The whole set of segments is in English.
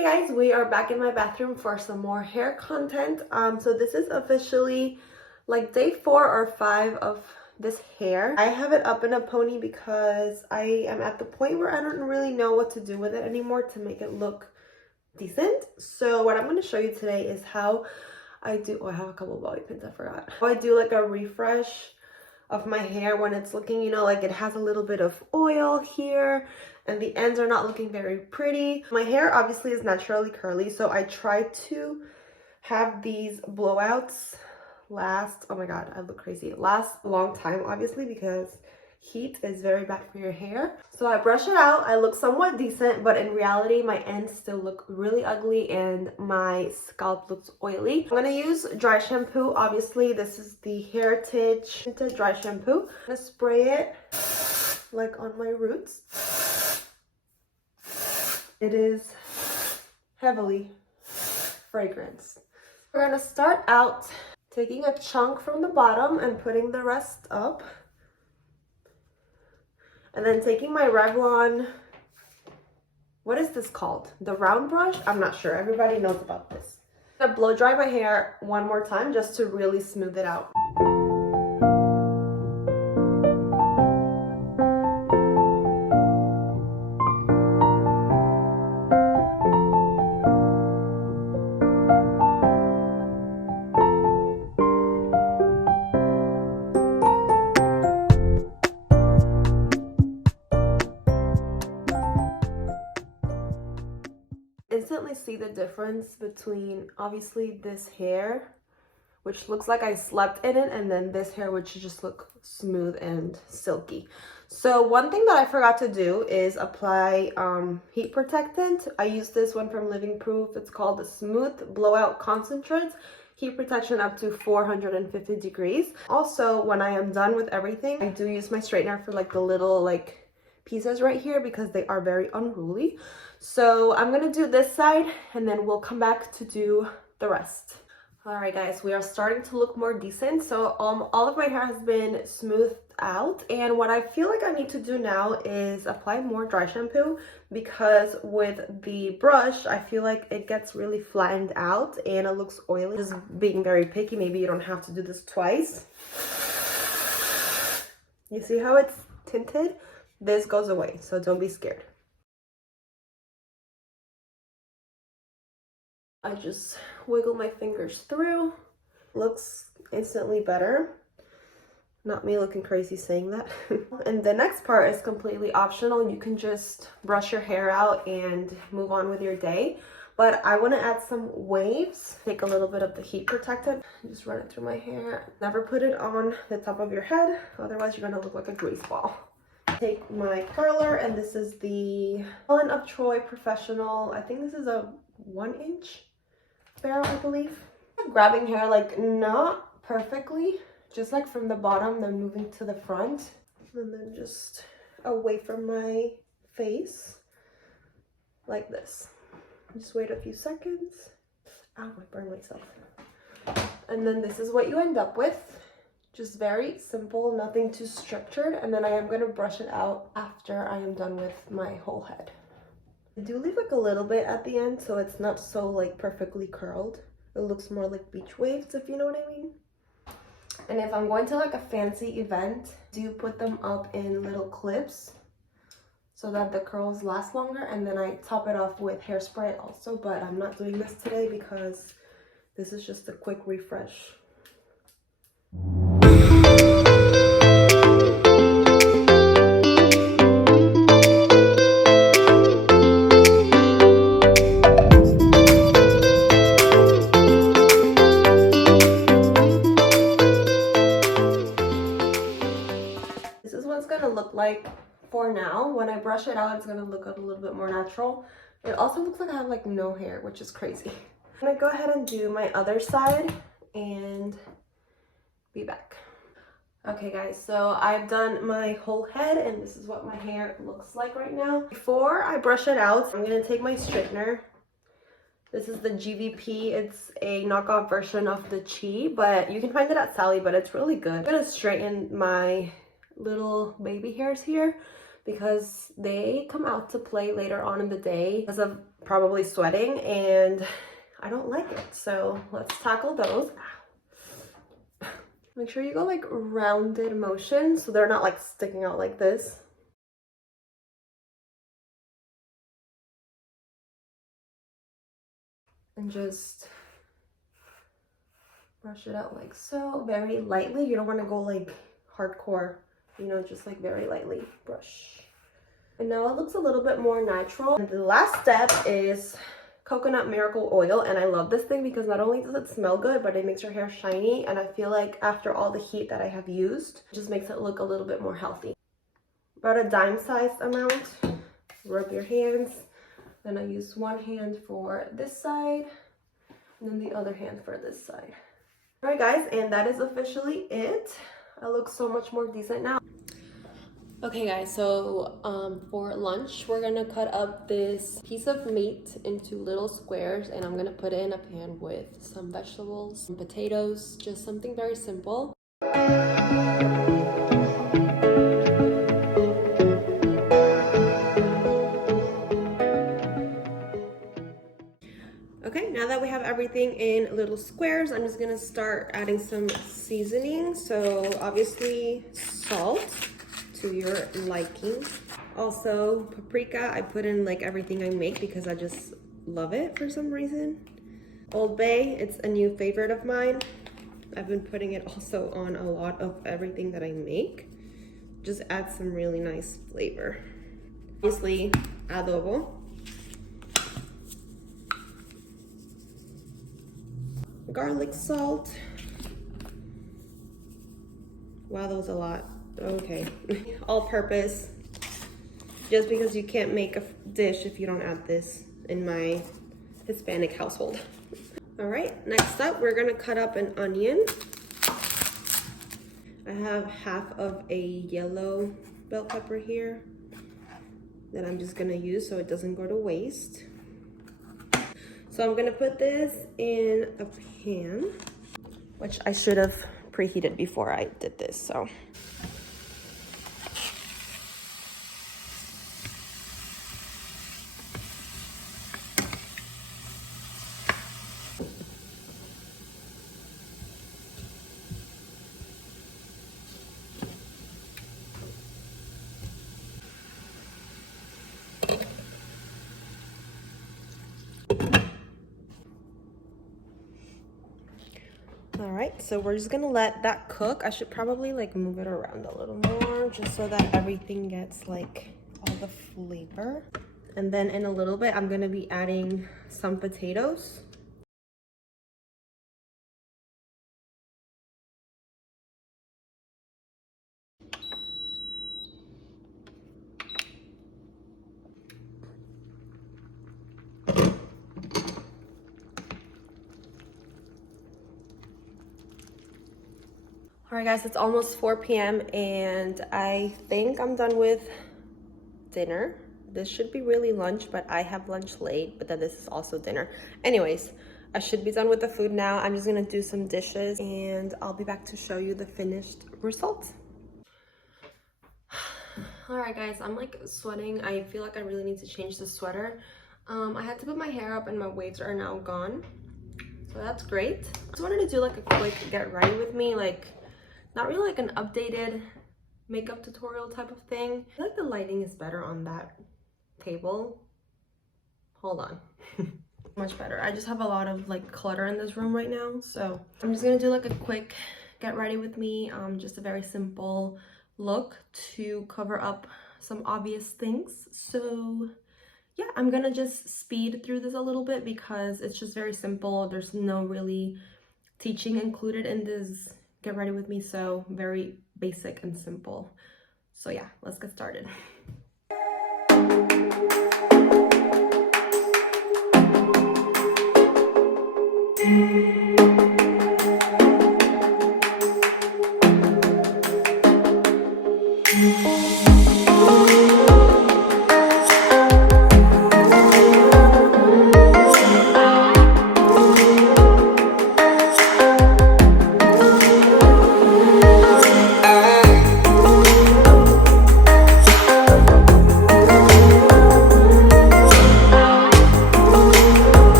Hey guys, we are back in my bathroom for some more hair content. So this is officially like day 4 or 5 of this hair. I have it up in a pony because I am at the point where I don't really know what to do with it anymore to make it look decent. So what I'm going to show you today is how I do, oh, I have a couple of bobby pins, I forgot. How I do like a refresh of my hair when it's looking, you know, like it has a little bit of oil here and the ends are not looking very pretty. My hair obviously is naturally curly, so I try to have these blowouts last, oh my god, I look crazy, last a long time obviously because heat is very bad for your hair. So I brush it out, I look somewhat decent, but in reality my ends still look really ugly and my scalp looks oily. I'm gonna use dry shampoo. Obviously this is the Heritage Tinted Dry Shampoo. I'm gonna spray it like on my roots. It is heavily fragranced. We're gonna start out taking a chunk from the bottom and putting the rest up. And then taking my Revlon, what is this called? The round brush? I'm not sure. Everybody knows about this. I'm gonna blow dry my hair one more time just to really smooth it out. Instantly see the difference between obviously this hair, which looks like I slept in it, and then this hair, which just look smooth and silky. So one thing that I forgot to do is apply heat protectant. I use this one from Living Proof. It's called the Smooth Blowout Concentrate. Heat protection up to 450 degrees. Also, when I am done with everything, I do use my straightener for like the little like pieces right here because they are very unruly. So I'm gonna do this side and then we'll come back to do the rest. All right guys, we are starting to look more decent. So all of my hair has been smoothed out, and what I feel like I need to do now is apply more dry shampoo because with the brush I feel like it gets really flattened out and it looks oily. Just being very picky, maybe you don't have to do this twice. You see how it's tinted? This goes away, so don't be scared. I just wiggle my fingers through. Looks instantly better. Not me looking crazy saying that. And the next part is completely optional. You can just brush your hair out and move on with your day. But I want to add some waves. Take a little bit of the heat protectant. Just run it through my hair. Never put it on the top of your head. Otherwise you're going to look like a grease ball. Take my curler, and this is the Helen of Troy Professional. I think this is a 1-inch barrel, I believe. I'm grabbing hair like not perfectly, just like from the bottom, then moving to the front, and then just away from my face like this. Just wait a few seconds. Ow, I burned myself. And then this is what you end up with. Just very simple, nothing too structured. And then I am going to brush it out after I am done with my whole head. I do leave like a little bit at the end so it's not so like perfectly curled. It looks more like beach waves, if you know what I mean. And if I'm going to like a fancy event, do put them up in little clips so that the curls last longer, and then I top it off with hairspray also. But I'm not doing this today because this is just a quick refresh. This is what it's gonna look like for now. When I brush it out, it's gonna look a little bit more natural. It also looks like I have like no hair, which is crazy. I'm gonna go ahead and do my other side and be back. Okay guys, so I've done my whole head and this is what my hair looks like right now. Before I brush it out, I'm gonna take my straightener. This is the GVP. It's a knockoff version of the Chi, but you can find it at Sally, but it's really good. I'm gonna straighten my little baby hairs here because they come out to play later on in the day because of probably sweating, and I don't like it. So let's tackle those. Make sure you go like rounded motion so they're not like sticking out like this. And just brush it out like so, very lightly. You don't want to go like hardcore, you know, just like very lightly brush. And now it looks a little bit more natural. And the last step is coconut miracle oil, and I love this thing because not only does it smell good, but it makes your hair shiny, and I feel like after all the heat that I have used, it just makes it look a little bit more healthy. About a dime-sized amount. Rub your hands. Then I use one hand for this side, and then the other hand for this side. All right, guys, and that is officially it. I look so much more decent now. Okay guys, so for lunch, we're gonna cut up this piece of meat into little squares, and I'm gonna put it in a pan with some vegetables, some potatoes, just something very simple. Okay, now that we have everything in little squares, I'm just gonna start adding some seasoning. So obviously salt to your liking. Also paprika, I put in like everything I make because I just love it for some reason. Old Bay, it's a new favorite of mine. I've been putting it also on a lot of everything that I make. Just adds some really nice flavor. Obviously adobo. Garlic salt. Wow, that was a lot. Okay. All purpose. Just because you can't make a dish if you don't add this in my Hispanic household. All right, next up, we're gonna cut up an onion. I have half of a yellow bell pepper here that I'm just gonna use so it doesn't go to waste. So I'm gonna put this in a pan, which I should have preheated before I did this, so. All right, so we're just gonna let that cook. I should probably like move it around a little more just so that everything gets like all the flavor. And then in a little bit, I'm gonna be adding some potatoes. All right, guys, it's almost 4 p.m. and I think I'm done with dinner. This should be really lunch, but I have lunch late, but then this is also dinner. Anyways, I should be done with the food now. I'm just gonna do some dishes and I'll be back to show you the finished results. All right, guys, I'm like sweating. I feel like I really need to change the sweater. I had to put my hair up and my waves are now gone. So that's great. Just wanted to do like a quick get ready with me, like not really like an updated makeup tutorial type of thing. I feel like the lighting is better on that table. Hold on. Much better. I just have a lot of like clutter in this room right now, so I'm just gonna do like a quick get ready with me. Just a very simple look to cover up some obvious things. So yeah, I'm gonna just speed through this a little bit because it's just very simple. There's no really teaching included in this get ready with me, so very basic and simple. So yeah, let's get started.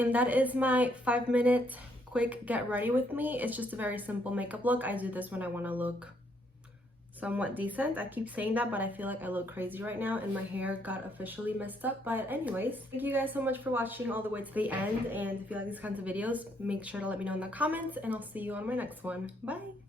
and that is my 5-minute quick get ready with me. It's just a very simple makeup look. I do this when I want to look somewhat decent. I keep saying that, but I feel like I look crazy right now and my hair got officially messed up. But anyways, thank you guys so much for watching all the way to the end, and if you like these kinds of videos, make sure to let me know in the comments, and I'll see you on my next one. Bye.